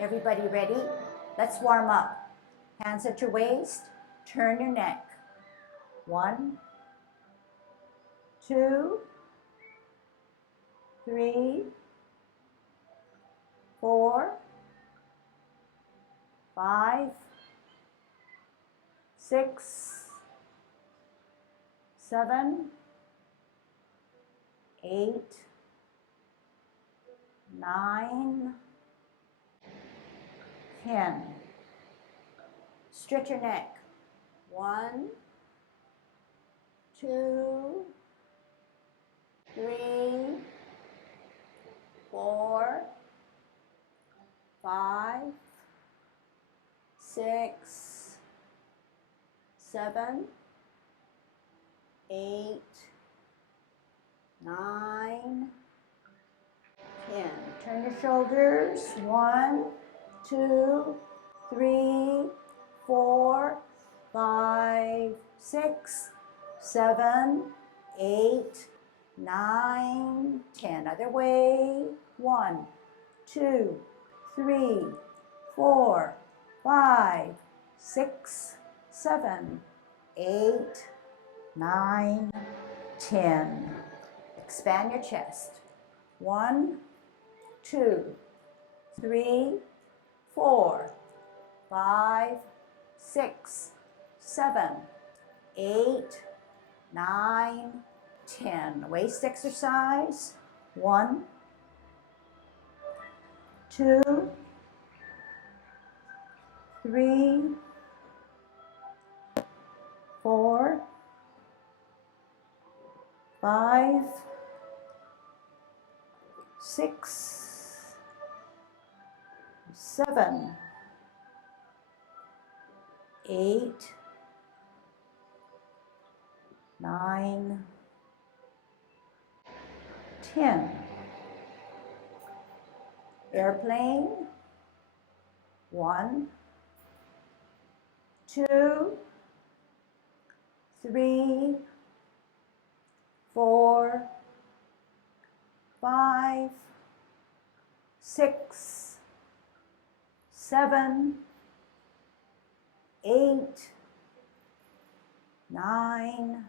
Everybody ready? Let's warm up. Hands at your waist, turn your neck. 1, 2, 3, 4, 5, 6, 7, 8, 9, 10. Stretch your neck. 1, 2, 3, 4, 5, 6, 7, 8, 9, 10. Turn your shoulders. 1, 2, 3, 4, 5, 6, 7, 8, 9, 10. Other way. 1, 2, 3, 4, 5, 6, 7, 8, 9, 10. Expand your chest. 1, 2, 3, 4, 5, 6, 7, 8, 9, 10. Waist exercise. 1, 2, 3, 4, 5, 6, 7, 8, 9, 10. Airplane. 1, 2, 3, 4, 5, 6, 7, 8, 9,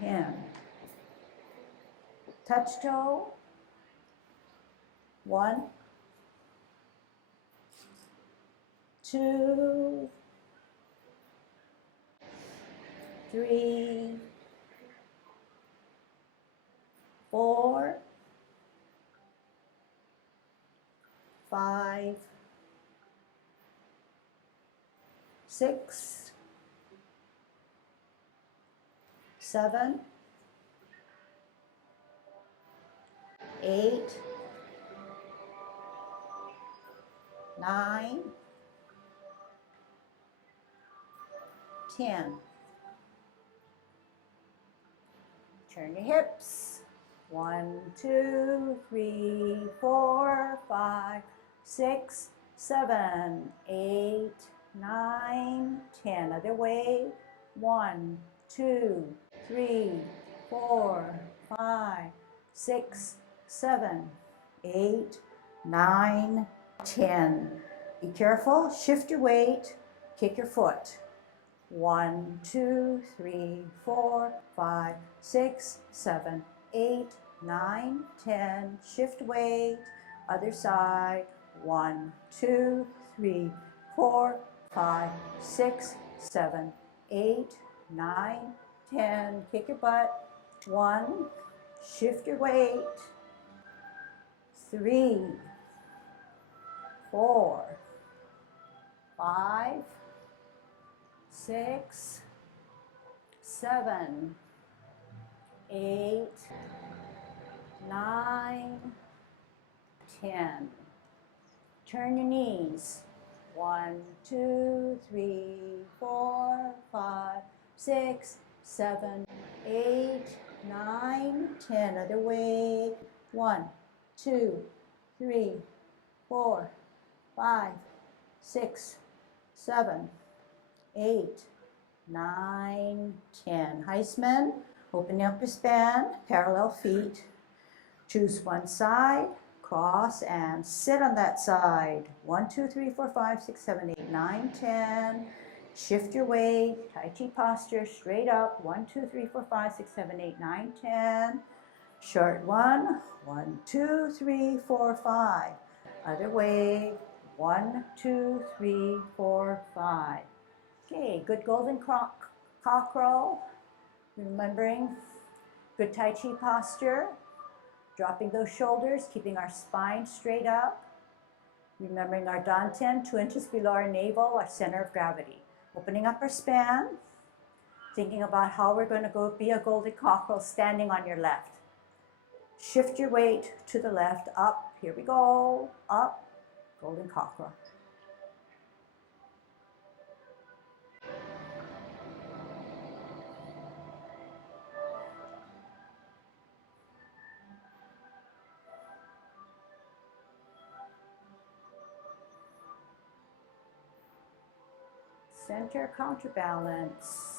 10. Touch toe. 1, 2, 3, 4, 5, 6, 7, 8, 9, 10. Turn your hips. 1, 2, 3, 4, 5, 6, 7, 8, 9, 10. Other way. 1, 2, 3, 4, 5, 6, 7, 8, 9, 10. Be careful. Shift your weight. Kick your foot. 1, 2, 3, 4, 5, 6, 7, 8, 9, 10. Shift weight. Other side. 1, 2, 3, 4, 5, 6, 7, 8, 9, 10. Kick your butt. 1. Shift your weight. 3, 4, 5, 6, 7, 8, 9, 10. Turn your knees. 1, 2, 3, 4, 5, 6, 7, 8, 9, 10. Other way. 1, 2, 3, 4, 5, 6, 7, 8, 9, 10. Heisman, open up your span, parallel feet. Choose one side, cross and sit on that side. 1, 2, 3, 4, 5, 6, 7, 8, 9, 10. Shift your weight, Tai Chi posture, straight up. 1, 2, 3, 4, 5, 6, 7, 8, 9, 10. Short one. 1, 2, 3, 4, 5. Other way. 1, 2, 3, 4, 5. Okay, good golden cock roll. Remembering good Tai Chi posture. Dropping those shoulders, keeping our spine straight up. Remembering our dantian, 2 inches below our navel, our center of gravity. Opening up our span. Thinking about how we're going to go be a golden cockerel standing on your left. Shift your weight to the left, up. Here we go. Up. Golden cockerel. Center counterbalance.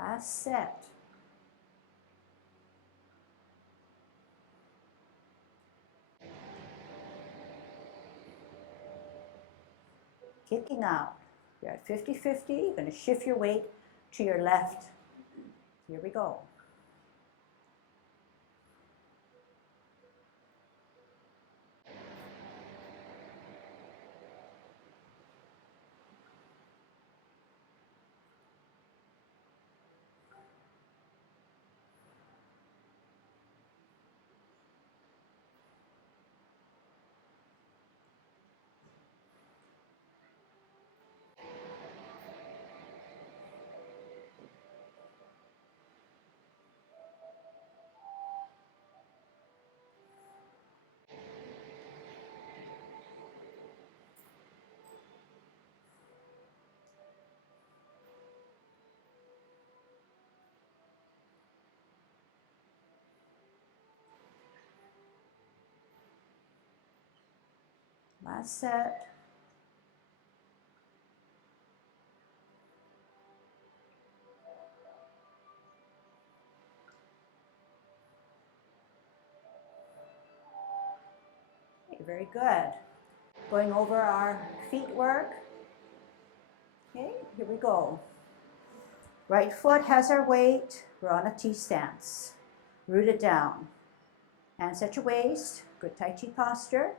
Last set. Kicking out. You're at 50-50. You're going to shift your weight to your left. Here we go. Last set. Okay, very good. Going over our feet work. Okay, here we go. Right foot has our weight. We're on a T stance. Root it down. Hands at your waist. Good Tai Chi posture.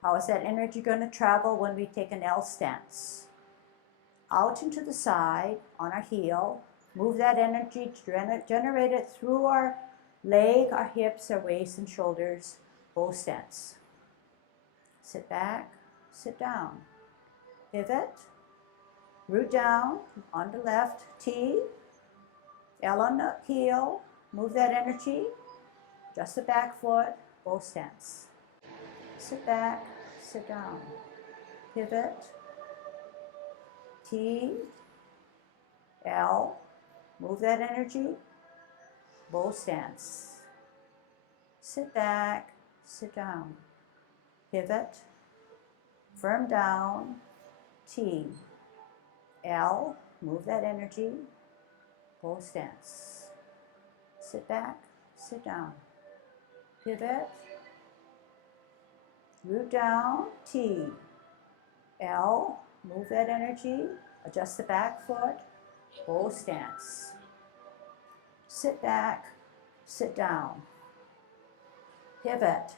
How is that energy going to travel when we take an L stance? Out and to the side on our heel. Move that energy, generate it through our leg, our hips, our waist and shoulders. Bow stance. Sit back, sit down. Pivot. Root down on the left, T. L on the heel. Move that energy. Adjust the back foot. Bow stance. Sit back, sit down. Pivot. T, L, move that energy. Bow stance. Sit back, sit down. Pivot. Firm down. T, L, move that energy. Bow stance. Sit back, sit down. Pivot. Root down, T, L, move that energy, adjust the back foot, bow stance. Sit back, sit down. Pivot,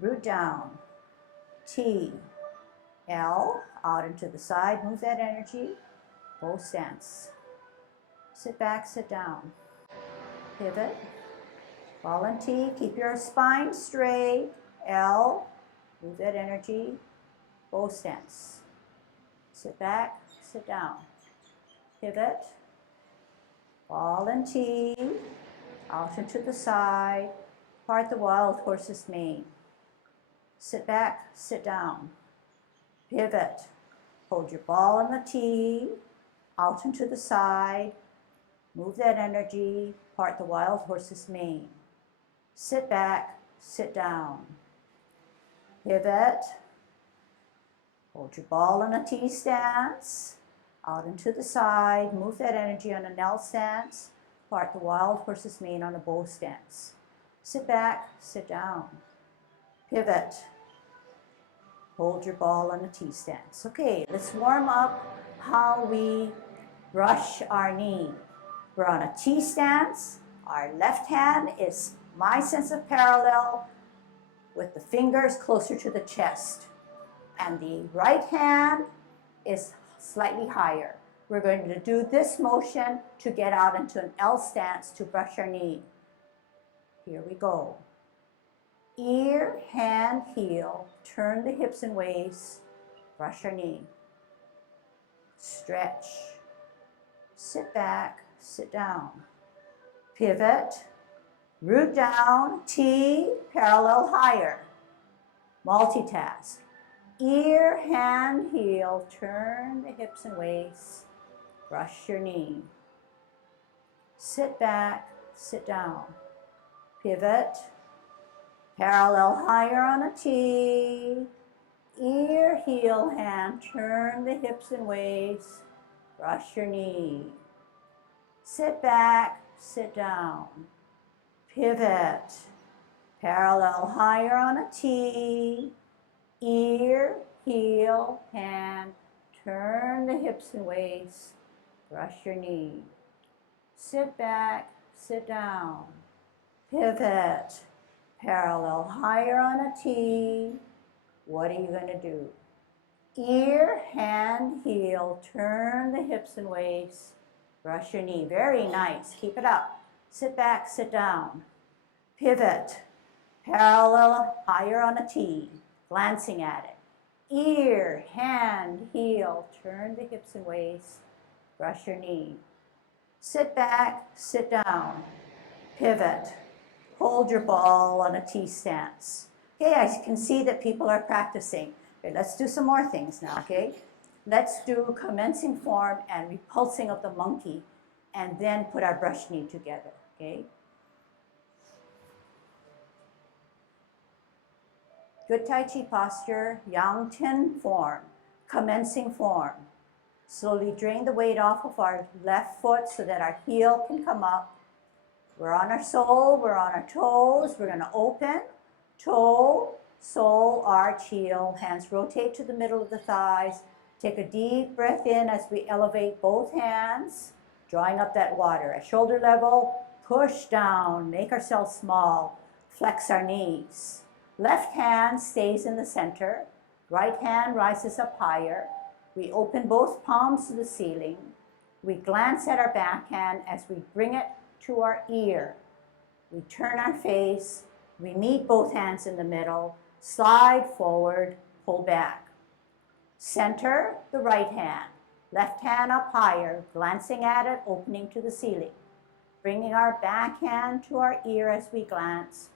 root down, T, L, out into the side, move that energy, bow stance. Sit back, sit down. Pivot, ball and T, keep your spine straight, L, move that energy, bow stance. Sit back, sit down. Pivot, ball and T, out and to the side, part the wild horse's mane. Sit back, sit down. Pivot. Hold your ball on the tee, out and to the side. Move that energy, part the wild horse's mane. Sit back, sit down. Pivot. Hold your ball in a T stance, out and to the side. Move that energy on an L stance, part the wild horse's mane on a bow stance. Sit back, sit down. Pivot. Hold your ball on a T stance. Okay, let's warm up how we brush our knee. We're on a T stance. Our left hand is my sense of parallel with the fingers closer to the chest. And the right hand is slightly higher. We're going to do this motion to get out into an L stance to brush our knee. Here we go. Ear, hand, heel, turn the hips and waist, brush our knee. Stretch. Sit back, sit down. Pivot, root down, T, parallel higher. Multitask. Ear, hand, heel, turn the hips and waist, brush your knee. Sit back, sit down. Pivot, parallel higher on a T. Ear, heel, hand, turn the hips and waist, brush your knee. Sit back, sit down. Pivot, parallel higher on a T. Ear, heel, hand, turn the hips and waist, brush your knee. Sit back, sit down. Pivot, parallel higher on a T. What are you going to do? Ear, hand, heel, turn the hips and waist, brush your knee. Very nice. Keep it up. Sit back, sit down. Pivot, parallel higher on a T, glancing at it. Ear, hand, heel, turn the hips and waist, brush your knee. Sit back, sit down. Pivot. Hold your ball on a T stance. Okay, I can see that people are practicing. Okay, let's do some more things now, okay? Let's do commencing form and repulsing of the monkey, and then put our brush knee together, okay? Good Tai Chi posture, Yang Tin form, commencing form. Slowly drain the weight off of our left foot so that our heel can come up. We're on our sole, we're on our toes. We're gonna open, toe, sole, arch, heel. Hands rotate to the middle of the thighs. Take a deep breath in as we elevate both hands, drawing up that water. At shoulder level, push down, make ourselves small, flex our knees. Left hand stays in the center. Right hand rises up higher. We open both palms to the ceiling. We glance at our backhand as we bring it to our ear. We turn our face. We meet both hands in the middle. Slide forward, pull back. Center the right hand. Left hand up higher, glancing at it, opening to the ceiling. Bringing our backhand to our ear as we glance.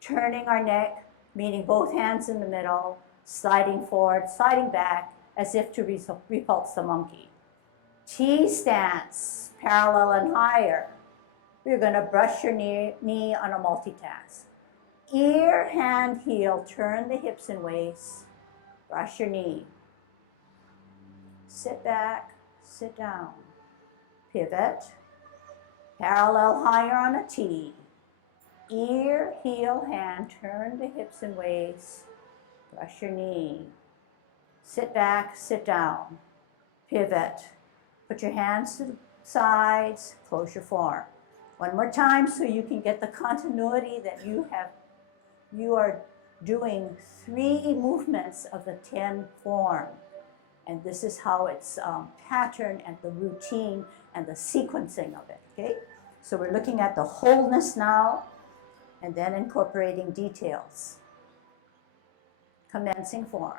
Turning our neck, meeting both hands in the middle, sliding forward, sliding back, as if to repulse the monkey. T stance, parallel and higher. We're going to brush your knee on a multitask. Ear, hand, heel, turn the hips and waist, brush your knee. Sit back, sit down. Pivot, parallel higher on a T. Ear, heel, hand, turn the hips and waist, brush your knee. Sit back, sit down. Pivot. Put your hands to the sides, close your form. One more time so you can get the continuity that you have. You are doing 3 movements of the 10 form. And this is how it's patterned and the routine and the sequencing of it, okay? So we're looking at the wholeness now and then incorporating details. Commencing form.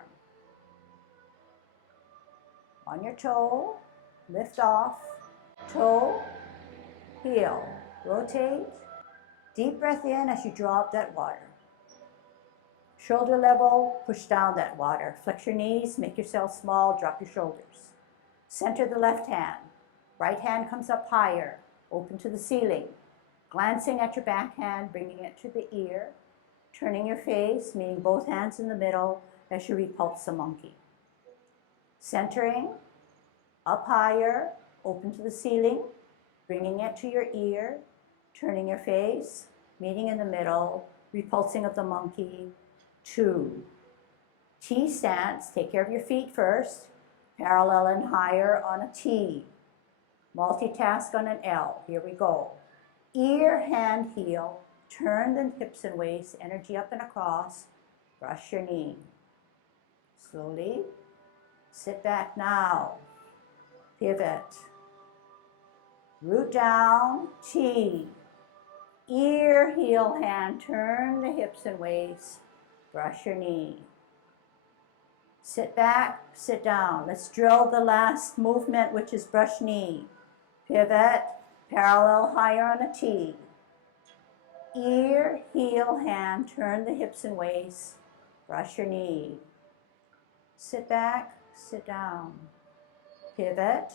On your toe, lift off, toe, heel, rotate, deep breath in as you draw up that water. Shoulder level, push down that water. Flex your knees, make yourself small, drop your shoulders. Center the left hand. Right hand comes up higher, open to the ceiling. Glancing at your back hand, bringing it to the ear. Turning your face, meeting both hands in the middle as you repulse the monkey. Centering, up higher, open to the ceiling, bringing it to your ear, turning your face, meeting in the middle, repulsing of the monkey. 2. T stance, take care of your feet first, parallel and higher on a T. Multitask on an L, here we go. Ear, hand, heel, turn the hips and waist, energy up and across, brush your knee. Slowly, sit back now, pivot. Root down, T. Ear, heel, hand, turn the hips and waist, brush your knee. Sit back, sit down. Let's drill the last movement, which is brush knee. Pivot, parallel higher on a T. Ear, heel, hand, turn the hips and waist, brush your knee. Sit back, sit down. Pivot,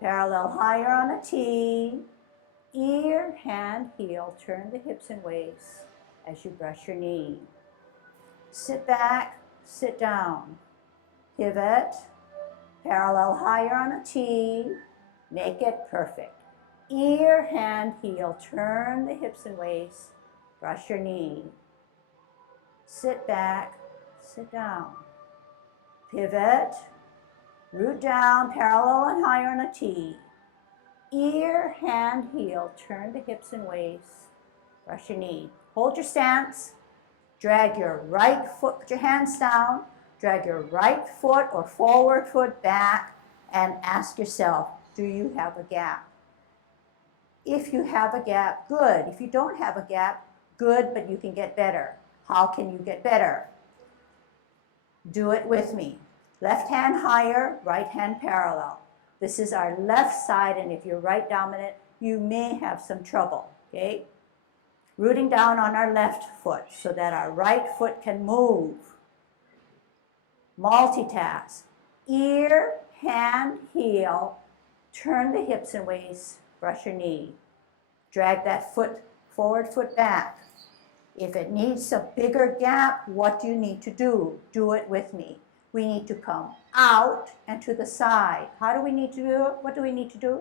parallel higher on a T. Ear, hand, heel, turn the hips and waist as you brush your knee. Sit back, sit down. Pivot, parallel higher on a T. Make it perfect. Ear, hand, heel, turn the hips and waist, brush your knee. Sit back, sit down. Pivot, root down, parallel and higher on a T. Ear, hand, heel, turn the hips and waist, brush your knee. Hold your stance, drag your right foot, put your hands down, drag your right foot or forward foot back and ask yourself, do you have a gap? If you have a gap, good. If you don't have a gap, good, but you can get better. How can you get better? Do it with me. Left hand higher, right hand parallel. This is our left side, and if you're right dominant, you may have some trouble, okay? Rooting down on our left foot so that our right foot can move. Multitask. Ear, hand, heel, turn the hips and waist, brush your knee. Drag that foot, forward foot back. If it needs a bigger gap, what do you need to do? Do it with me. We need to come out and to the side. How do we need to do it? What do we need to do?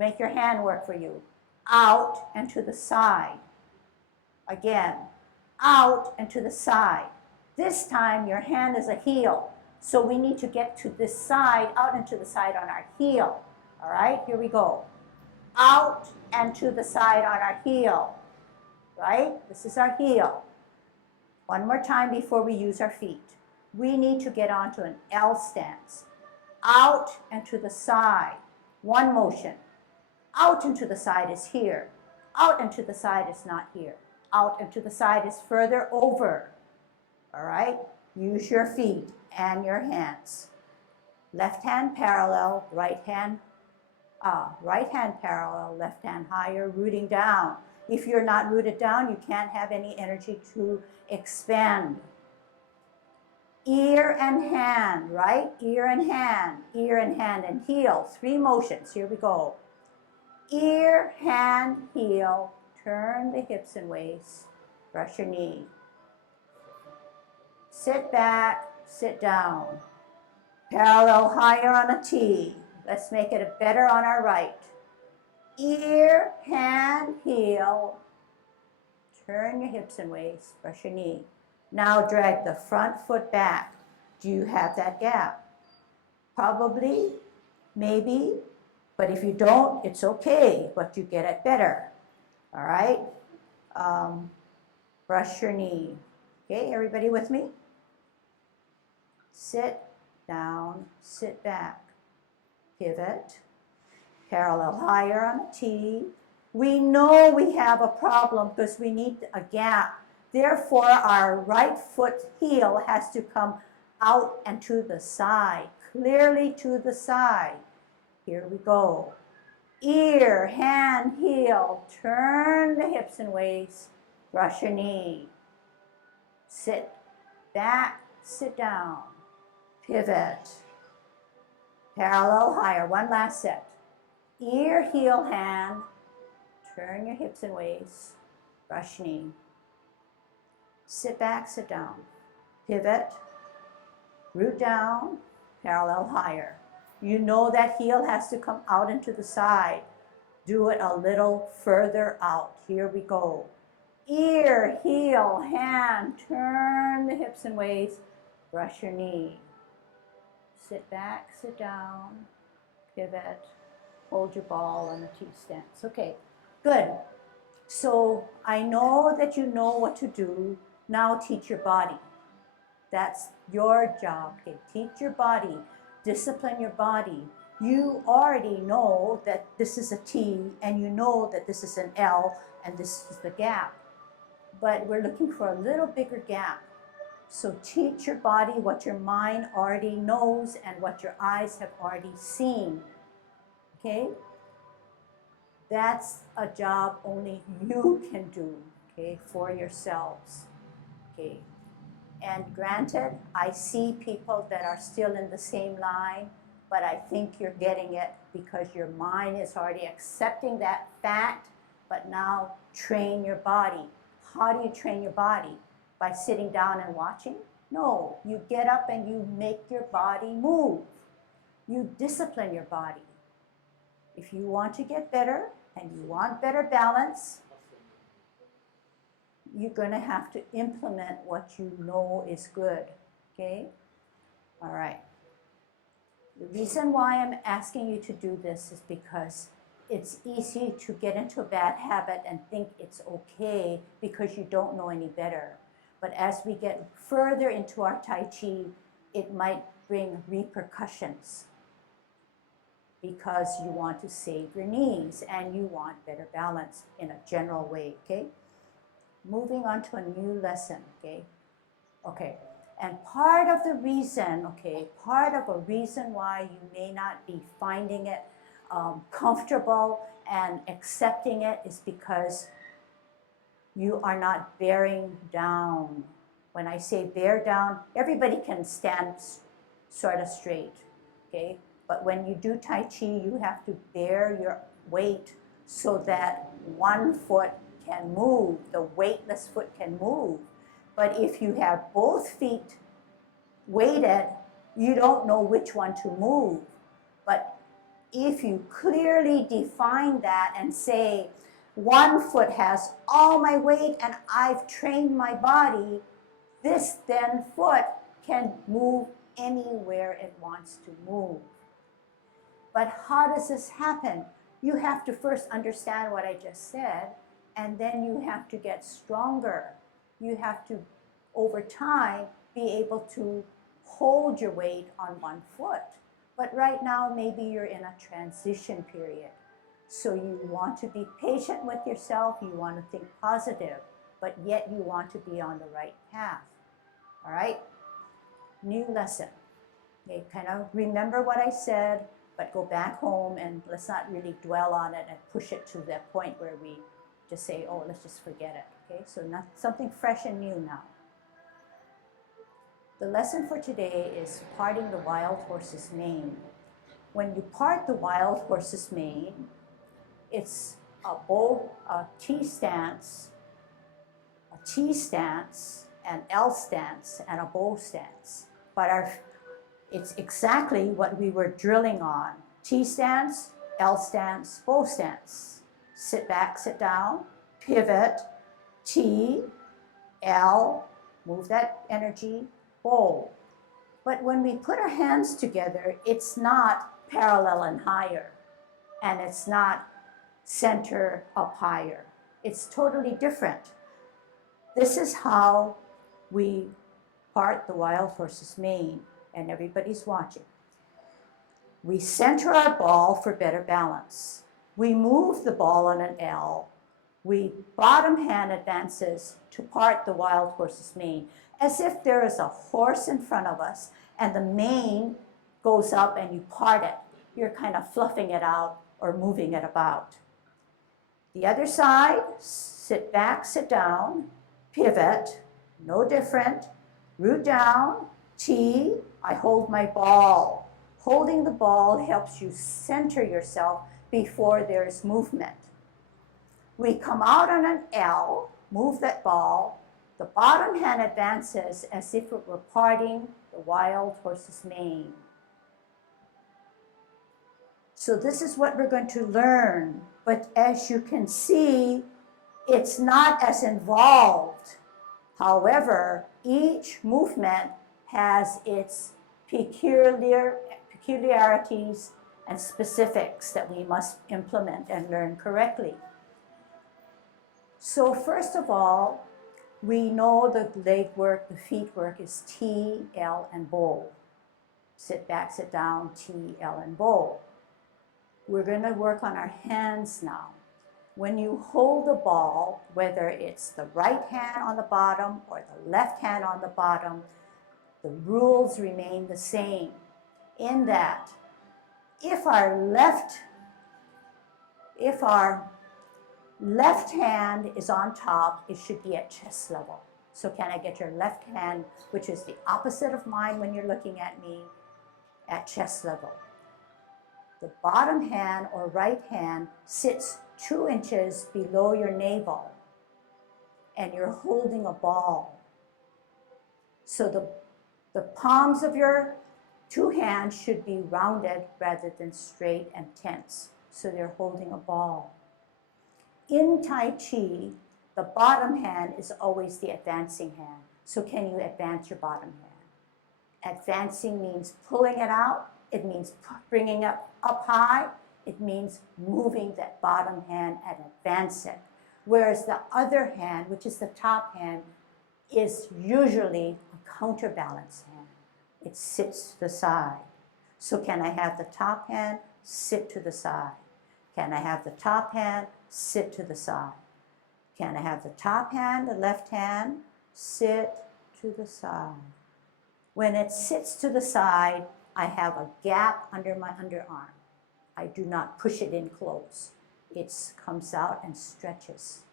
Make your hand work for you. Out and to the side. Again, out and to the side. This time your hand is a heel. So we need to get to this side, out and to the side on our heel. All right, here we go. Out and to the side on our heel. Right? This is our heel. One more time before we use our feet. We need to get onto an L stance. Out and to the side. One motion. Out and to the side is here. Out and to the side is not here. Out and to the side is further over. All right? Use your feet and your hands. Left hand parallel, right hand parallel, left hand higher, rooting down. If you're not rooted down, you can't have any energy to expand. Ear and hand, right? Ear and hand and heel. 3 motions. Here we go. Ear, hand, heel. Turn the hips and waist. Brush your knee. Sit back, sit down. Parallel higher on a T. Let's make it better on our right. Ear, hand, heel. Turn your hips and waist. Brush your knee. Now drag the front foot back. Do you have that gap? Probably, maybe, but if you don't, it's okay, but you get it better. All right? Brush your knee. Okay, everybody with me? Sit down, sit back. Pivot. Parallel higher on a T. We know we have a problem because we need a gap. Therefore, our right foot heel has to come out and to the side, clearly to the side. Here we go. Ear, hand, heel, turn the hips and waist, brush your knee. Sit back, sit down, pivot, parallel higher. One last set. Ear, heel, hand, turn your hips and waist, brush knee. Sit back, sit down, pivot, root down, parallel higher. You know that heel has to come out into the side. Do it a little further out. Here we go. Ear, heel, hand, turn the hips and waist, brush your knee. Sit back, sit down, pivot, hold your ball on the T-stance. Okay, good. So I know that you know what to do. Now teach your body. That's your job. Okay, teach your body, discipline your body. You already know that this is a T and you know that this is an L and this is the gap. But we're looking for a little bigger gap. So teach your body what your mind already knows and what your eyes have already seen. Okay? That's a job only you can do, okay, for yourselves. Okay? And granted, I see people that are still in the same line, but I think you're getting it because your mind is already accepting that fact, but now train your body. How do you train your body? By sitting down and watching? No, you get up and you make your body move. You discipline your body. If you want to get better and you want better balance, you're going to have to implement what you know is good, okay? All right. The reason why I'm asking you to do this is because it's easy to get into a bad habit and think it's okay because you don't know any better. But as we get further into our Tai Chi, it might bring repercussions because you want to save your knees and you want better balance in a general way, okay? Moving on to a new lesson, okay? Okay, and part of the reason, okay, part of a reason why you may not be finding it comfortable and accepting it is because you are not bearing down. When I say bear down, everybody can stand sort of straight, okay? But when you do Tai Chi, you have to bear your weight so that one foot can move, the weightless foot can move. But if you have both feet weighted, you don't know which one to move. But if you clearly define that and say, one foot has all my weight and I've trained my body, this then foot can move anywhere it wants to move. But how does this happen? You have to first understand what I just said, and then you have to get stronger. You have to, over time, be able to hold your weight on one foot. But right now, maybe you're in a transition period. So you want to be patient with yourself, you want to think positive, but yet you want to be on the right path. All right? New lesson. Okay, kind of remember what I said, but go back home and let's not really dwell on it and push it to that point where we just say, oh, let's just forget it. Okay, so not something fresh and new now. The lesson for today is parting the wild horse's mane. When you part the wild horse's mane, it's a T stance, an L stance, and a bow stance. But it's exactly what we were drilling on. T stance, L stance, bow stance. Sit back, sit down, pivot, T, L, move that energy, bow. But when we put our hands together, it's not parallel and higher, and it's not center up higher. It's totally different. This is how we part the wild horse's mane, and everybody's watching. We center our ball for better balance. We move the ball on an L. We bottom hand advances to part the wild horse's mane, as if there is a horse in front of us and the mane goes up and you part it. You're kind of fluffing it out or moving it about. The other side, sit back, sit down, pivot, no different. Root down, T, I hold my ball. Holding the ball helps you center yourself before there's movement. We come out on an L, move that ball. The bottom hand advances as if it were parting the wild horse's mane. So this is what we're going to learn. But as you can see, it's not as involved. However, each movement has its peculiarities and specifics that we must implement and learn correctly. So first of all, we know the leg work, the feet work is T, L, and bow. Sit back, sit down, T, L, and bow. We're going to work on our hands now. When you hold the ball, whether it's the right hand on the bottom or the left hand on the bottom, the rules remain the same in that if our left hand is on top, it should be at chest level. So can I get your left hand, which is the opposite of mine when you're looking at me, at chest level? The bottom hand or right hand sits 2 inches below your navel and you're holding a ball. So the palms of your 2 hands should be rounded rather than straight and tense. So they're holding a ball. In Tai Chi, the bottom hand is always the advancing hand. So can you advance your bottom hand? Advancing means pulling it out. It means bringing it up high. It means moving that bottom hand and advance it. Whereas the other hand, which is the top hand, is usually a counterbalance hand. It sits to the side. So can I have the top hand sit to the side? Can I have the top hand sit to the side? Can I have the top hand, the left hand, sit to the side? When it sits to the side, I have a gap under my underarm. I do not push it in close. It comes out and stretches.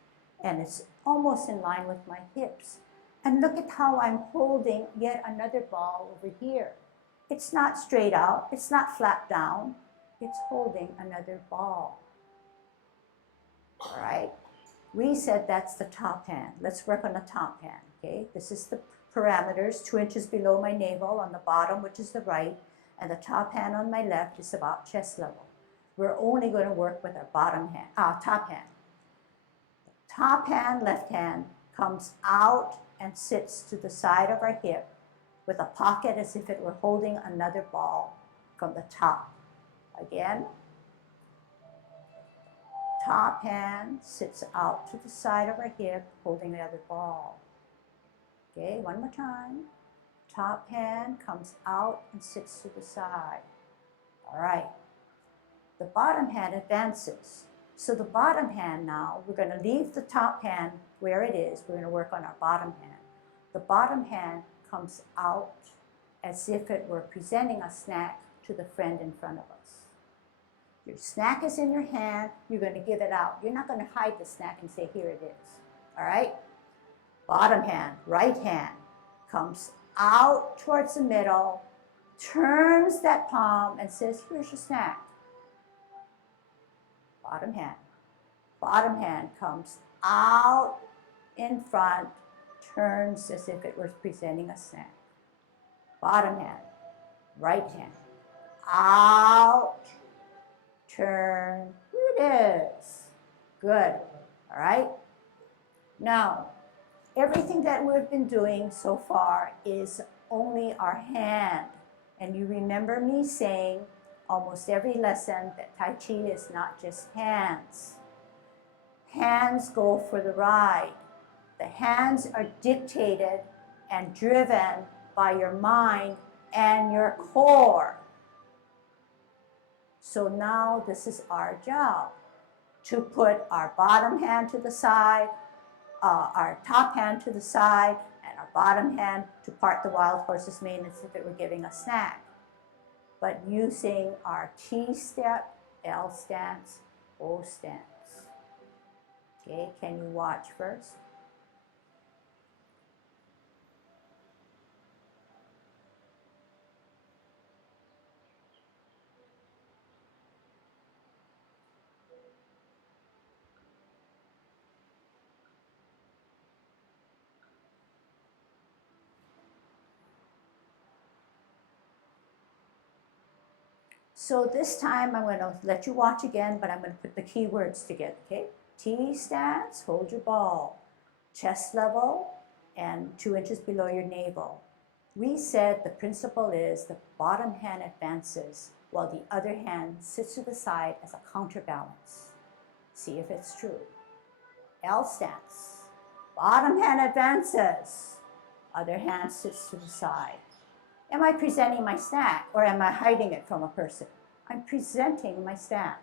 And it's almost in line with my hips. And look at how I'm holding yet another ball over here. It's not straight out. It's not flat down. It's holding another ball. All right? We said that's the top hand. Let's work on the top hand, okay? This is the parameters, 2 inches below my navel on the bottom, which is the right, and the top hand on my left is about chest level. We're only going to work with our top hand. The top hand, left hand, comes out and sits to the side of our hip with a pocket as if it were holding another ball from the top. Again, top hand sits out to the side of our hip holding the other ball. Okay, one more time. Top hand comes out and sits to the side. All right. The bottom hand advances. So the bottom hand now, we're going to leave the top hand where it is. We're going to work on our bottom hand. The bottom hand comes out as if it were presenting a snack to the friend in front of us. Your snack is in your hand. You're going to give it out. You're not going to hide the snack and say, here it is. All right? Bottom hand, right hand, comes out towards the middle, turns that palm and says, here's your snack. Bottom hand. Bottom hand comes out in front, turns as if it was presenting a snack. Bottom hand. Right hand. Out, turn. Here it is. Good. All right? Now, everything that we've been doing so far is only our hand. And you remember me saying almost every lesson that Tai Chi is not just hands. Hands go for the ride. The hands are dictated and driven by your mind and your core. So now this is our job, to put our bottom hand to the side, our top hand to the side, and our bottom hand to part the wild horse's mane as if it were giving a snack. But using our T step, L stance, O stance. Okay, can you watch first? So this time I'm going to let you watch again, but I'm going to put the key words together, okay? T stance, hold your ball, chest level, and 2 inches below your navel. We said the principle is the bottom hand advances while the other hand sits to the side as a counterbalance. See if it's true. L stance, bottom hand advances, other hand sits to the side. Am I presenting my snack or am I hiding it from a person? I'm presenting my snack.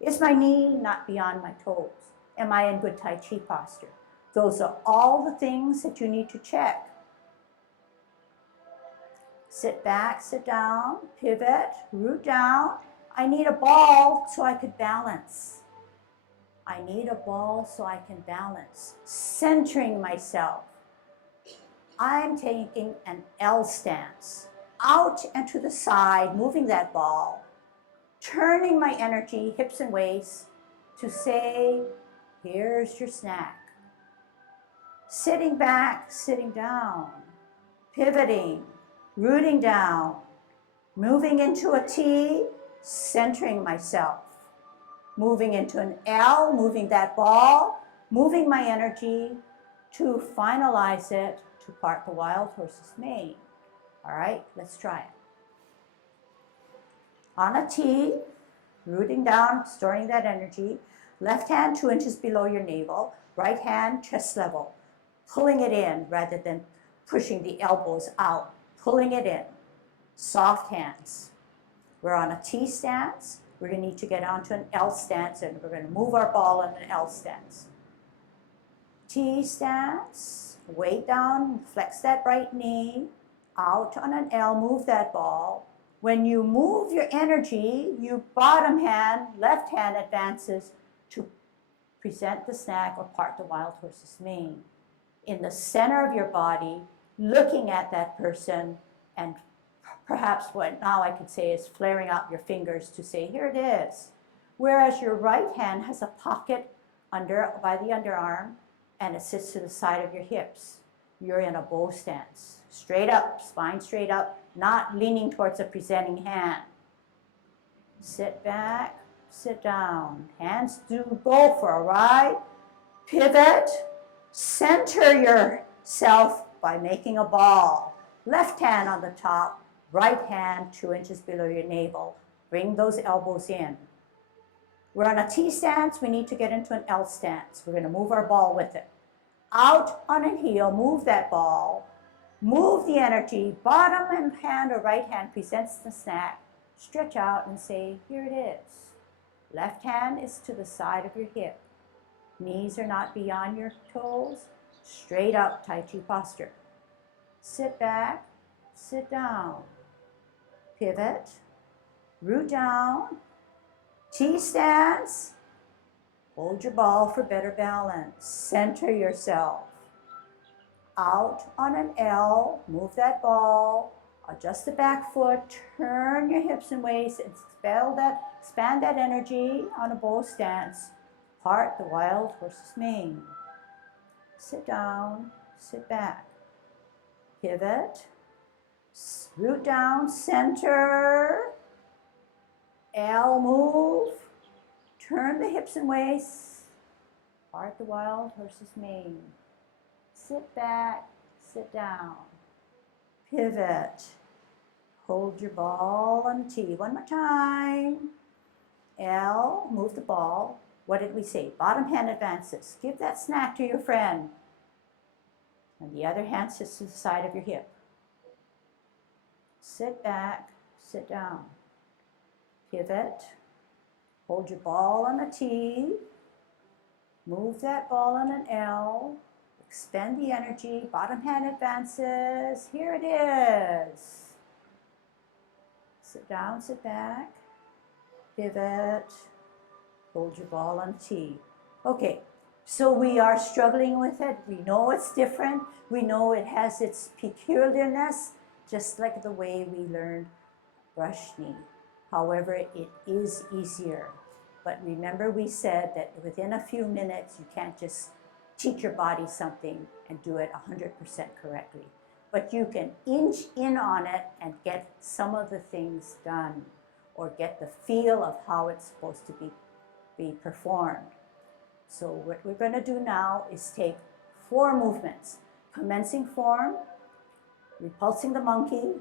Is my knee not beyond my toes? Am I in good Tai Chi posture? Those are all the things that you need to check. Sit back, sit down, pivot, root down. I need a ball so I could balance. I need a ball so I can balance. Centering myself. I'm taking an L stance. Out and to the side, moving that ball. Turning my energy, hips and waist, to say, here's your snack. Sitting back, sitting down. Pivoting, rooting down. Moving into a T, centering myself. Moving into an L, moving that ball, moving my energy to finalize it to part the wild horse's mane. All right, let's try it. On a T, rooting down, storing that energy. Left hand 2 inches below your navel. Right hand chest level. Pulling it in rather than pushing the elbows out. Pulling it in. Soft hands. We're on a T stance. We're going to need to get onto an L stance, and we're going to move our ball in an L stance. T stance. Weight down. Flex that right knee. Out on an L. Move that ball. When you move your energy, you bottom hand, left hand advances to present the snack or part the wild horse's mane. In the center of your body, looking at that person, and perhaps what now I could say is flaring out your fingers to say, here it is. Whereas your right hand has a pocket by the underarm, and it sits to the side of your hips. You're in a bow stance. Straight up, spine straight up, not leaning towards a presenting hand. Sit back, sit down. Hands do go for a ride. Pivot, center yourself by making a ball. Left hand on the top, right hand 2 inches below your navel. Bring those elbows in. We're on a T stance, we need to get into an L stance. We're gonna move our ball with it. Out on a heel, move that ball. Move the energy, bottom hand or right hand presents the snack. Stretch out and say, here it is. Left hand is to the side of your hip. Knees are not beyond your toes. Straight up Tai Chi posture. Sit back, sit down. Pivot, root down. T stance. Hold your ball for better balance. Center yourself. Out on an L, move that ball, adjust the back foot, turn your hips and waist, and expand that energy on a bow stance. Part the wild horse's mane. Sit down, sit back. Pivot, root down, center. L move, turn the hips and waist, part the wild horse's mane. Sit back, sit down, pivot, hold your ball on T. One more time. L, move the ball. What did we say? Bottom hand advances. Give that snack to your friend. And the other hand sits to the side of your hip. Sit back, sit down. Pivot, hold your ball on a T. Move that ball on an L. Expend the energy, bottom hand advances. Here it is. Sit down, sit back, pivot, hold your ball on T. Okay, so we are struggling with it. We know it's different. We know it has its peculiarness, just like the way we learned brush knee. However, it is easier. But remember we said that within a few minutes, you can't just teach your body something and do it 100% correctly. But you can inch in on it and get some of the things done. or get the feel of how it's supposed to be performed. So what we're going to do now is take 4 movements. Commencing form, repulsing the monkey,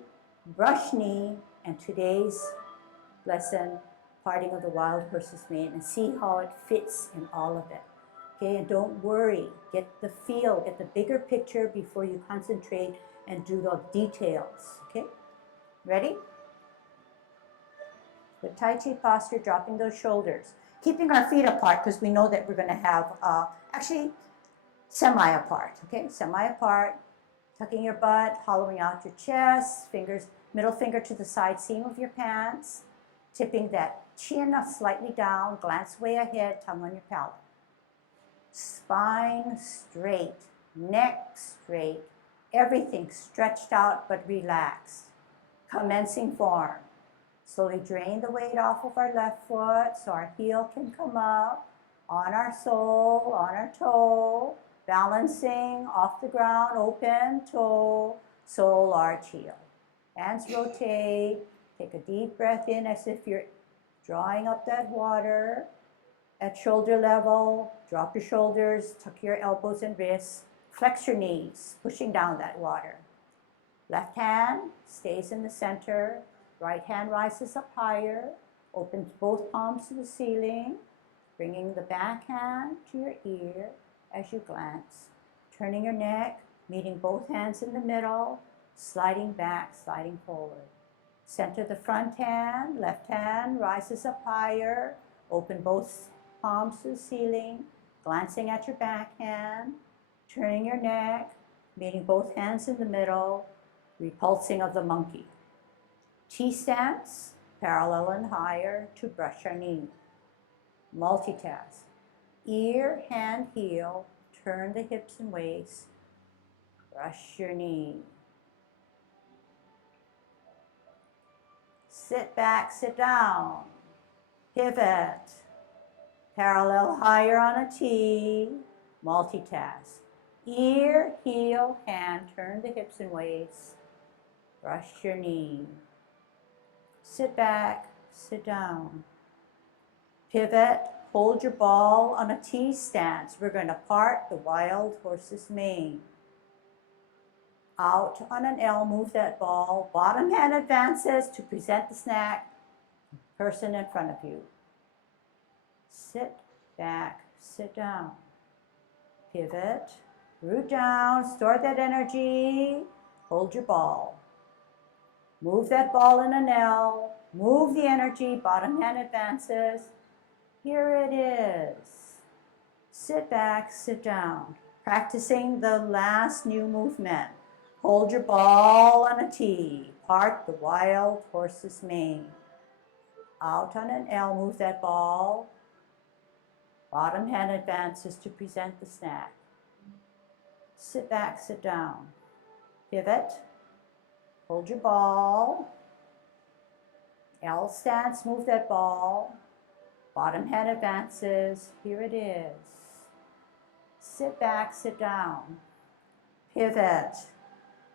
brush knee, and today's lesson, parting of the wild horse's mane, and see how it fits in all of it. Okay, and don't worry, get the feel, get the bigger picture before you concentrate and do the details. Okay, ready? The Tai Chi posture, dropping those shoulders, keeping our feet apart because we know that we're going to have actually semi-apart. Okay, semi-apart, tucking your butt, hollowing out your chest, fingers, middle finger to the side seam of your pants, tipping that chin slightly down, glance way ahead, tongue on your palate. Spine straight, neck straight, everything stretched out but relaxed. Commencing form. Slowly drain the weight off of our left foot so our heel can come up on our sole, on our toe, balancing off the ground, open toe, sole, arch, heel. Hands rotate, take a deep breath in as if you're drawing up that water. At shoulder level, drop your shoulders, tuck your elbows and wrists, flex your knees, pushing down that water. Left hand stays in the center, right hand rises up higher, opens both palms to the ceiling, bringing the back hand to your ear as you glance, turning your neck, meeting both hands in the middle, sliding back, sliding forward. Center the front hand, left hand rises up higher, open both palms to the ceiling, glancing at your back hand, turning your neck, meeting both hands in the middle, repulsing of the monkey. T-stance, parallel and higher to brush our knee. Multitask. Ear, hand, heel, turn the hips and waist, brush your knee. Sit back, sit down, pivot, parallel higher on a T, multitask. Ear, heel, hand, turn the hips and waist, brush your knee. Sit back, sit down. Pivot, hold your ball on a T stance. We're going to part the wild horse's mane. Out on an L, move that ball. Bottom hand advances to present the snack. Person in front of you. Sit back, sit down. Pivot, root down, store that energy. Hold your ball. Move that ball in an L. Move the energy, bottom hand advances. Here it is. Sit back, sit down. Practicing the last new movement. Hold your ball on a T. Part the wild horse's mane. Out on an L, move that ball. Bottom hand advances to present the snack. Sit back, sit down. Pivot. Hold your ball. L stance, move that ball. Bottom hand advances. Here it is. Sit back, sit down. Pivot.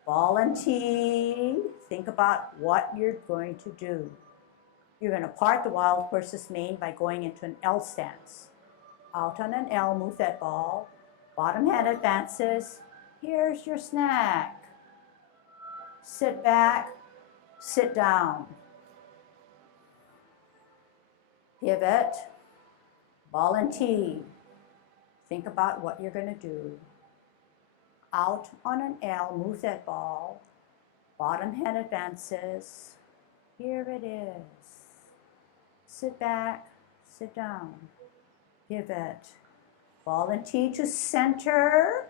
Ball and T. Think about what you're going to do. You're going to part the wild horse's mane by going into an L stance. Out on an L, move that ball. Bottom hand advances. Here's your snack. Sit back, sit down. Pivot, ball and T. Think about what you're going to do. Out on an L, move that ball. Bottom hand advances. Here it is. Sit back, sit down. Pivot, ball and T to center.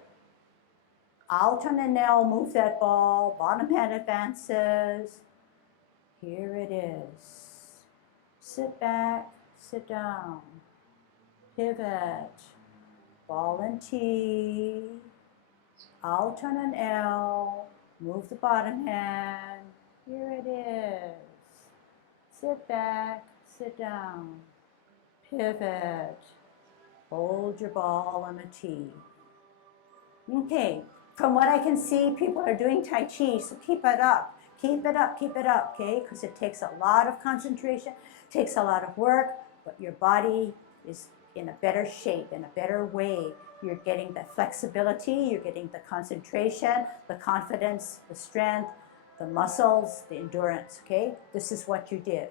Out on an L, move that ball. Bottom hand advances. Here it is. Sit back, sit down. Pivot, ball and T. Out on an L, move the bottom hand. Here it is. Sit back, sit down. Pivot, hold your ball on a T. Okay, from what I can see, people are doing Tai Chi, so keep it up. Keep it up, okay? Because it takes a lot of concentration, takes a lot of work, but your body is in a better shape, in a better way. You're getting the flexibility, you're getting the concentration, the confidence, the strength, the muscles, the endurance, okay? This is what you did.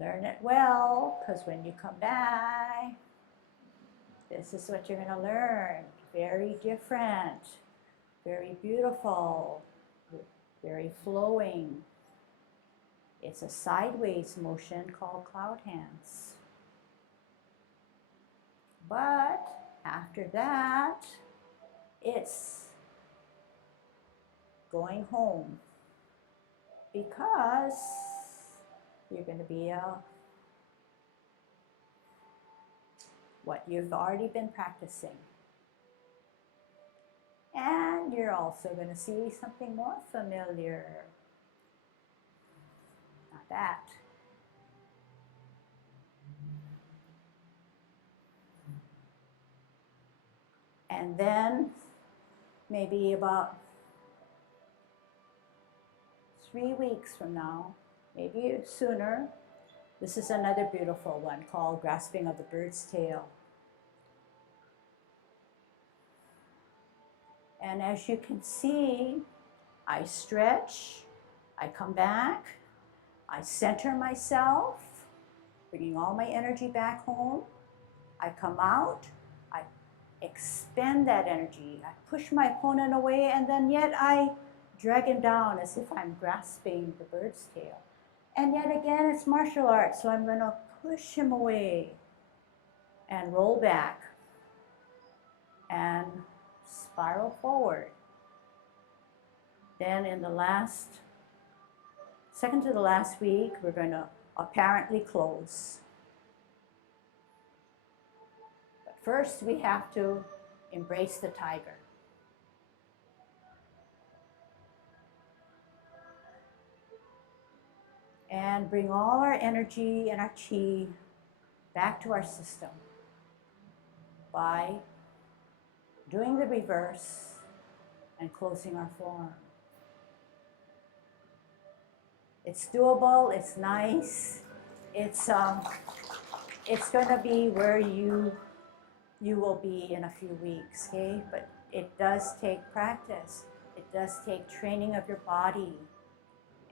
Learn it well, because when you come back, this is what you're going to learn. Very different, very beautiful, very flowing. It's a sideways motion called cloud hands. But after that, it's going home, because you're going to be what you've already been practicing. And you're also going to see something more familiar. Not that. And then maybe about 3 weeks from now, maybe sooner, this is another beautiful one called Grasping of the Bird's Tail. And as you can see, I stretch, I come back, I center myself, bringing all my energy back home. I come out, I expend that energy, I push my opponent away, and then yet I drag him down as if I'm grasping the bird's tail. And yet again, it's martial arts, so I'm going to push him away and roll back and spiral forward. Then in the second to the last week, we're going to apparently close. But first, we have to embrace the tiger. And bring all our energy and our chi back to our system by doing the reverse and closing our forearm. It's doable, it's nice, it's going to be where you will be in a few weeks, okay? But it does take practice. It does take training of your body.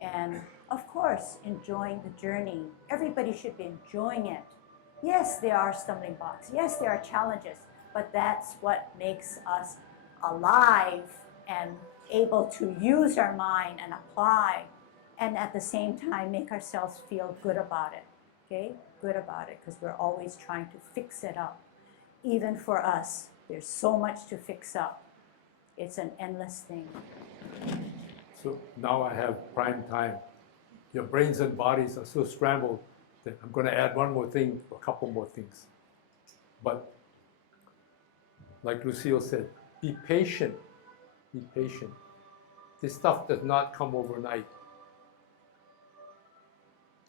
And of course, enjoying the journey. Everybody should be enjoying it. Yes, there are stumbling blocks. Yes, there are challenges, but that's what makes us alive and able to use our mind and apply, and at the same time make ourselves feel good about it, okay? Good about it, because we're always trying to fix it up. Even for us, there's so much to fix up. It's an endless thing. So now I have prime time. Your brains and bodies are so scrambled that I'm going to add one more thing, a couple more things. But like Lucille said, be patient. Be patient. This stuff does not come overnight.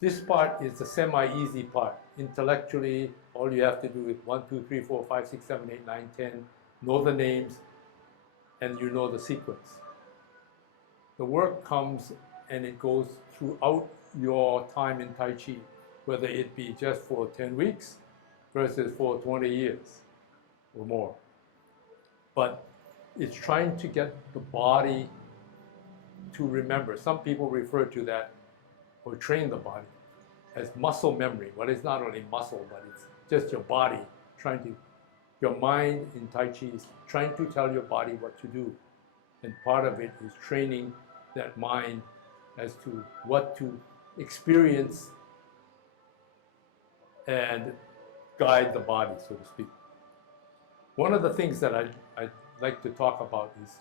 This part is the semi-easy part. Intellectually, all you have to do is 1, 2, 3, 4, 5, 6, 7, 8, 9, 10, know the names, and you know the sequence. The work comes and it goes throughout your time in Tai Chi, whether it be just for 10 weeks versus for 20 years or more. But it's trying to get the body to remember. Some people refer to that, or train the body, as muscle memory. But it's not only muscle, but it's just your body your mind in Tai Chi is trying to tell your body what to do. And part of it is training that mind as to what to experience and guide the body, so to speak. One of the things that I'd like to talk about is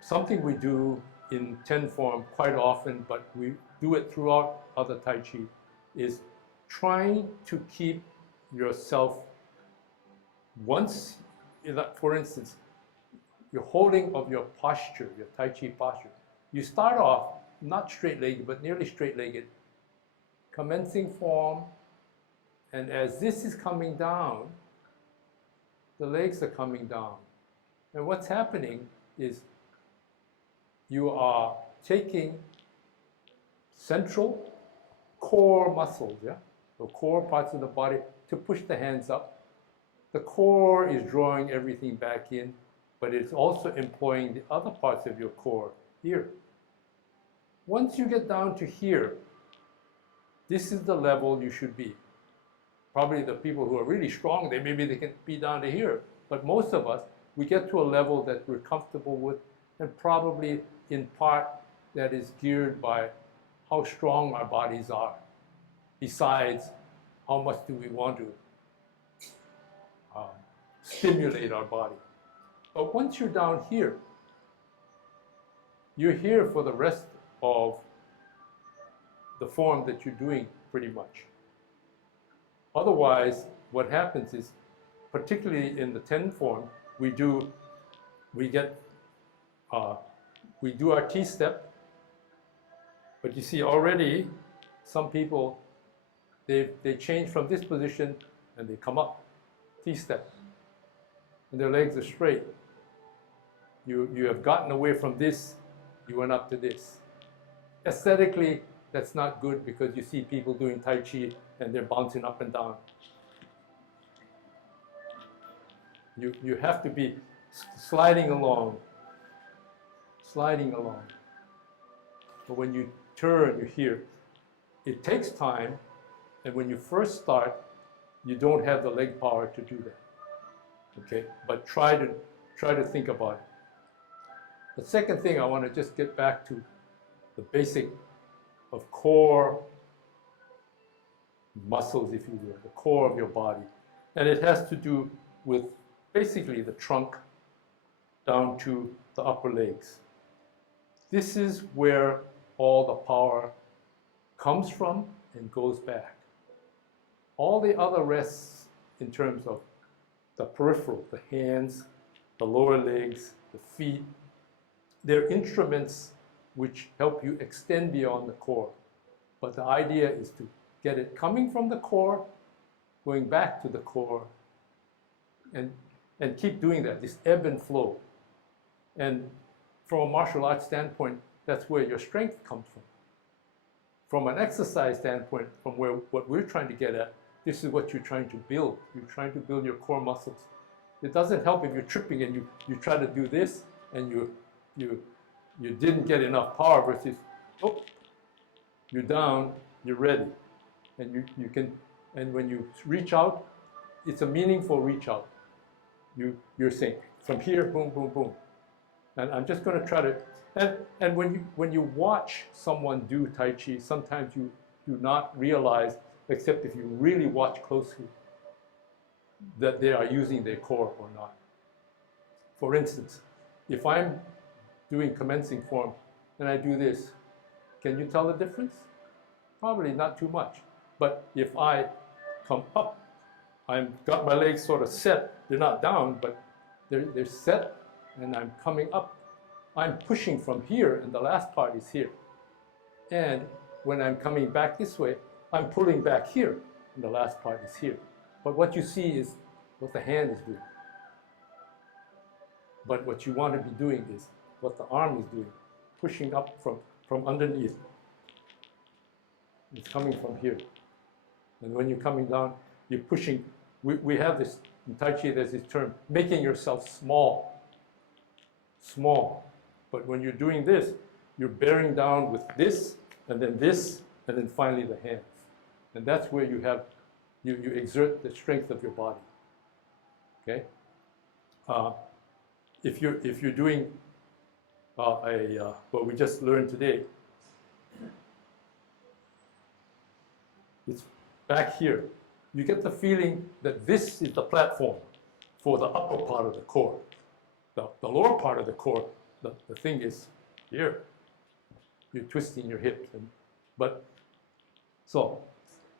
something we do in 10 form quite often, but we do it throughout other Tai Chi, is trying to keep yourself once, for instance, your holding of your posture, your Tai Chi posture. You start off not straight-legged, but nearly straight-legged, commencing form, and as this is coming down, the legs are coming down. And what's happening is you are taking central core muscles, the core parts of the body, to push the hands up. The core is drawing everything back in, but it's also employing the other parts of your core here. Once you get down to here, this is the level you should be. Probably the people who are really strong, maybe they can be down to here. But most of us, we get to a level that we're comfortable with, and probably in part that is geared by how strong our bodies are. Besides, how much do we want to stimulate our body. But once you're down here, you're here for the rest of the form that you're doing pretty much. Otherwise, what happens is, particularly in the 10 form, we do our T-step, but you see already some people, they change from this position and they come up, T-step, and their legs are straight. You have gotten away from this, you went up to this. Aesthetically, that's not good because you see people doing Tai Chi and they're bouncing up and down. You have to be sliding along. But when you turn, you hear. It takes time, and when you first start, you don't have the leg power to do that. Okay, but try to think about it. The second thing, I want to just get back to the basic of core muscles, if you will, the core of your body. And it has to do with basically the trunk down to the upper legs. This is where all the power comes from and goes back. All the other rests in terms of the peripheral, the hands, the lower legs, the feet, they're instruments which help you extend beyond the core. But the idea is to get it coming from the core, going back to the core, and keep doing that, this ebb and flow. And from a martial arts standpoint, that's where your strength comes from. From an exercise standpoint, from what we're trying to get at, this is what you're trying to build. You're trying to build your core muscles. It doesn't help if you're tripping and you try to do this and you didn't get enough power versus, oh, you're down, you're ready. And you can, and when you reach out, it's a meaningful reach out. You're saying, from here, boom, boom, boom. And I'm just going to try to, and when you watch someone do Tai Chi, sometimes you do not realize, except if you really watch closely, that they are using their core or not. For instance, if I'm doing commencing form and I do this, can you tell the difference? Probably not too much. But if I come up, I've got my legs sort of set. They're not down, but they're set, and I'm coming up. I'm pushing from here, and the last part is here. And when I'm coming back this way, I'm pulling back here, and the last part is here. But what you see is what the hand is doing. But what you want to be doing is what the arm is doing, pushing up from underneath. It's coming from here. And when you're coming down, you're pushing. We have this, in Tai Chi there's this term, making yourself small. Small. But when you're doing this, you're bearing down with this, and then finally the hands. And that's where you exert the strength of your body. Okay? If you're doing what we just learned today, it's back here. You get the feeling that this is the platform for the upper part of the core. The lower part of the core, the thing is here. You're twisting your hips. So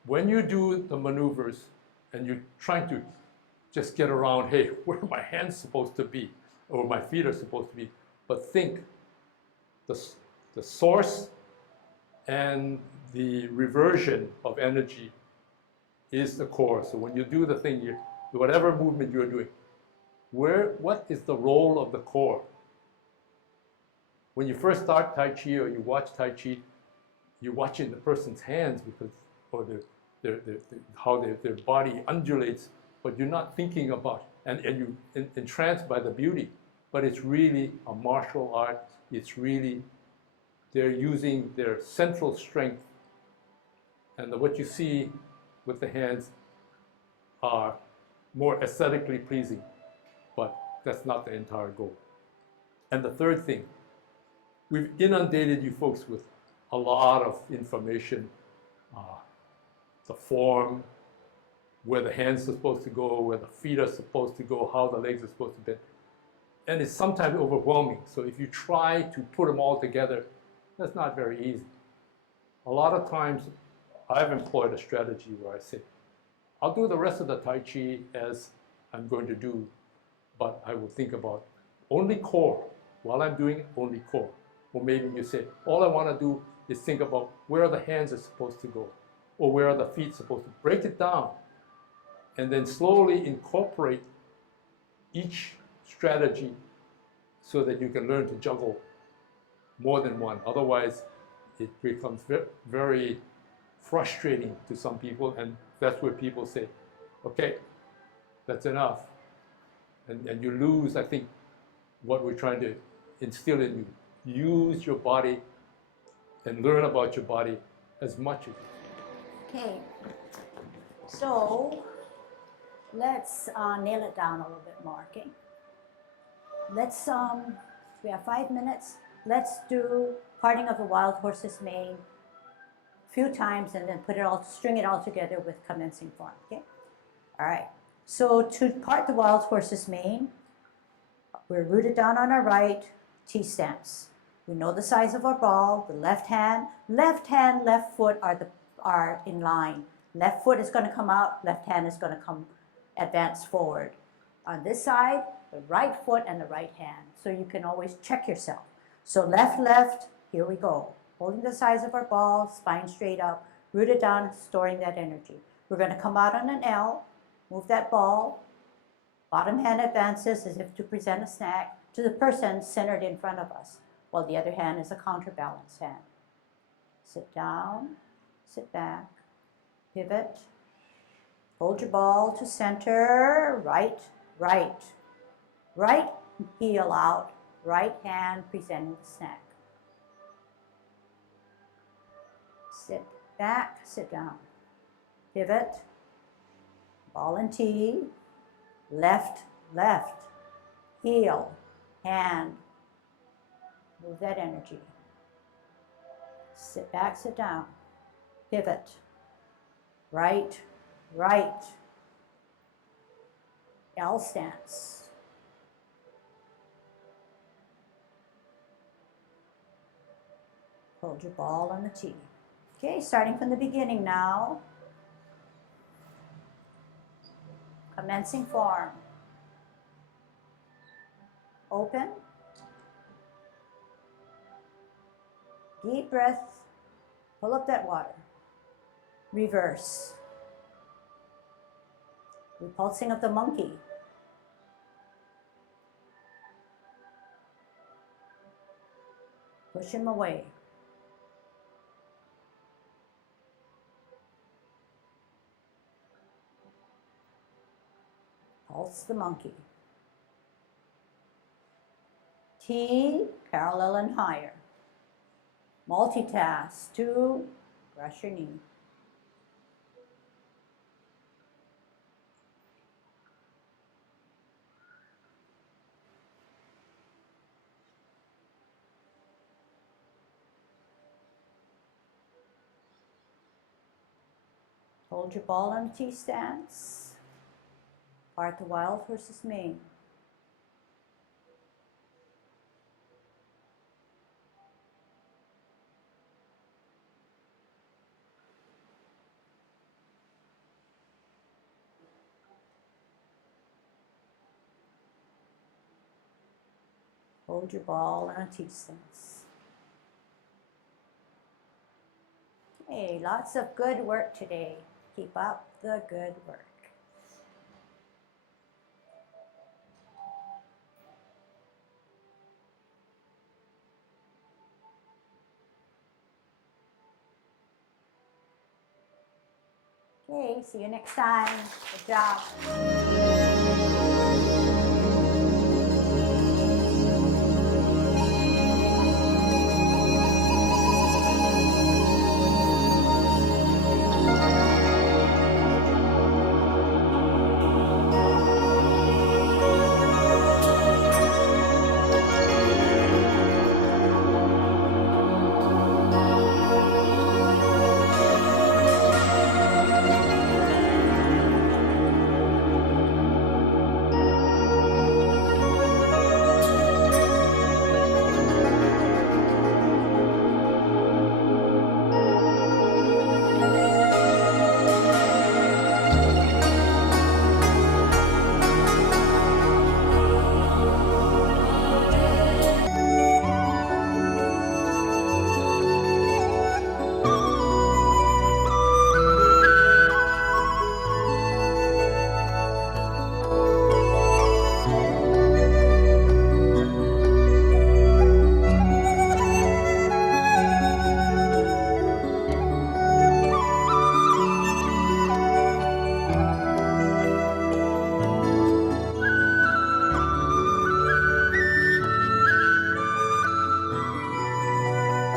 when you do the maneuvers and you're trying to just get around, hey, where are my hands supposed to be? Or my feet are supposed to be? But think, the source and the reversion of energy is the core. So when you do the thing, whatever movement you're doing, what is the role of the core? When you first start Tai Chi or you watch Tai Chi, you're watching the person's hands or how their body undulates, but you're not thinking about, and you're entranced by the beauty. But it's really a martial art. It's really, they're using their central strength, and what you see with the hands are more aesthetically pleasing, but that's not the entire goal. And the third thing, we've inundated you folks with a lot of information, the form, where the hands are supposed to go, where the feet are supposed to go, how the legs are supposed to bend. And it's sometimes overwhelming. So if you try to put them all together, that's not very easy. A lot of times, I've employed a strategy where I say, I'll do the rest of the Tai Chi as I'm going to do, but I will think about only core. While I'm doing it, only core. Or maybe you say, all I want to do is think about where the hands are supposed to go, or where are the feet supposed to. Break it down, and then slowly incorporate each strategy so that you can learn to juggle more than one. Otherwise, it becomes very frustrating to some people, and that's where people say, okay, that's enough. And you lose, I think, what we're trying to instill in you. Use your body and learn about your body as much as you can. Okay, so let's nail it down a little bit more, okay? Let's, we have 5 minutes. Let's do parting of the wild horse's mane a few times and then string it all together with commencing form, okay? All right, so to part the wild horse's mane, we're rooted down on our right, T-stance. We know the size of our ball, the left hand, left foot are in line. Left foot is going to come out, left hand is going to advance forward. On this side, the right foot and the right hand. So you can always check yourself. So left, here we go. Holding the size of our ball, spine straight up, rooted down, storing that energy. We're going to come out on an L, move that ball, bottom hand advances as if to present a snack to the person centered in front of us, while the other hand is a counterbalance hand. Sit down, sit back, pivot, hold your ball to center, right, heel out, right hand presenting the snack. Sit back, sit down, pivot, ball and tee, left, heel, hand, move that energy. Sit back, sit down, pivot, right, L stance. Hold your ball on the tee. Okay, starting from the beginning now. Commencing form. Open. Deep breath. Pull up that water. Reverse. Repulsing of the monkey. Push him away. Pulse the monkey. T, parallel and higher. Multitask. 2, brush your knee. Hold your ball in a T stance. Part the wild horse's mane. Hold your ball in a T stance. Okay, lots of good work today. Keep up the good work. Okay, see you next time. Good job.